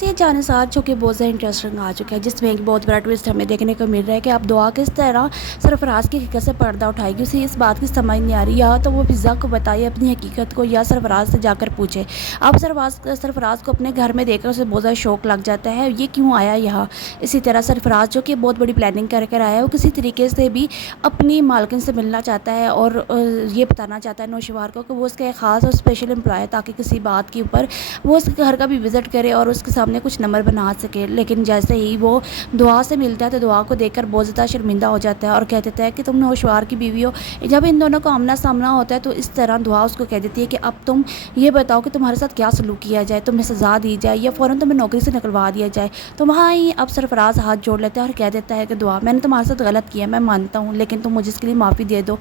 بس یہ جانسار جو کہ بہت زیادہ انٹرسٹنگ آ چکا ہے، جس میں ایک بہت بڑا ٹوسٹ ہمیں دیکھنے کو مل رہا ہے کہ اب دعا کس طرح سرفراز کی حقیقت سے پردہ اٹھائے گی۔ اسے اس بات کی سمجھ نہیں آ رہی، یا تو وہ فضا کو بتائے اپنی حقیقت کو یا سرفراز سے جا کر پوچھے۔ اب سرفراز کو اپنے گھر میں دیکھ کر اسے بہت زیادہ شوق لگ جاتا ہے، یہ کیوں آیا یہاں۔ اسی طرح سرفراز جو کہ بہت بڑی پلاننگ کر کر آیا ہے، وہ کسی طریقے سے بھی اپنی مالکن سے ملنا چاہتا ہے اور یہ بتانا چاہتا ہے نوشوار کو کہ وہ اس کا ایک خاص اور اسپیشل امپلائی ہے، تاکہ کسی بات کے اوپر وہ اس کے گھر کا بھی وزٹ کرے اور اس کے سامنے کچھ نمبر بنا سکے۔ لیکن جیسے ہی وہ دعا سے ملتا ہے تو دعا کو دیکھ کر بہت زیادہ شرمندہ ہو جاتا ہے اور کہہ دیتا ہے کہ تم نوشوار کی بیوی ہو۔ جب ان دونوں کا آمنا سامنا ہوتا ہے تو اس طرح دعا اس کو کہہ دیتی ہے کہ اب تم یہ بتاؤ کہ تمہارے ساتھ کیا سلوک کیا جائے، تمہیں سزا دی جائے یا فوراً تمہیں نوکری سے نکلوا دیا جائے۔ تو وہاں ہی اب سرفراز ہاتھ جوڑ لیتا ہے اور کہہ دیتا ہے کہ دعا، میں نے تمہارے ساتھ غلط کیا، میں مانتا ہوں، لیکن تم مجھے اس کے لیے معافی دے دو۔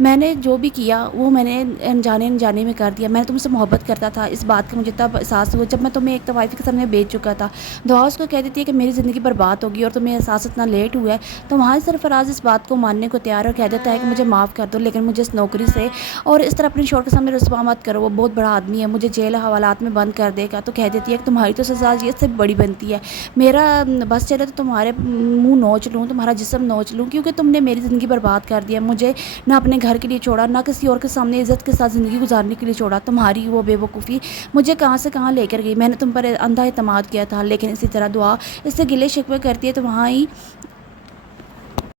میں نے جو بھی کیا وہ میں نے انجانے میں کر دیا، میں تم سے محبت کرتا تھا، اس بات کا مجھے تب احساس ہوا جب میں تمہیں ایک طوائف کے سامنے بیچ چکا تھا۔ دعا اس کو کہہ دیتی ہے کہ میری زندگی برباد ہوگی اور تمہیں احساس اتنا لیٹ ہوا ہے۔ تو وہاں سرفراز اس بات کو ماننے کو تیار اور کہہ دیتا ہے کہ مجھے معاف کر دو، لیکن مجھے اس نوکری سے اور اس طرح اپنے شوہر کے سامنے رسوا مت کرو، وہ بہت بڑا آدمی ہے، مجھے جیل حوالات میں بند کر دے گا۔ تو کہہ دیتی ہے کہ تمہاری تو سزا یہ سے بڑی بنتی ہے، میرا بس چلے تو تمہارے منہ نوچ لوں، تمہارا جسم نوچ لوں، کیونکہ تم نے میری زندگی برباد کر دیا، مجھے نہ اپنے گھر کے لیے چھوڑا، نہ کسی اور کے سامنے عزت کے ساتھ زندگی گزارنے کے لیے چھوڑا۔ تمہاری وہ بے وقوفی مجھے کہاں سے کہاں لے کر گئی، میں نے تم پر اندھا اعتماد کیا تھا۔ لیکن اسی طرح دعا اس سے گلے شکوے کرتی ہے، تو وہاں ہی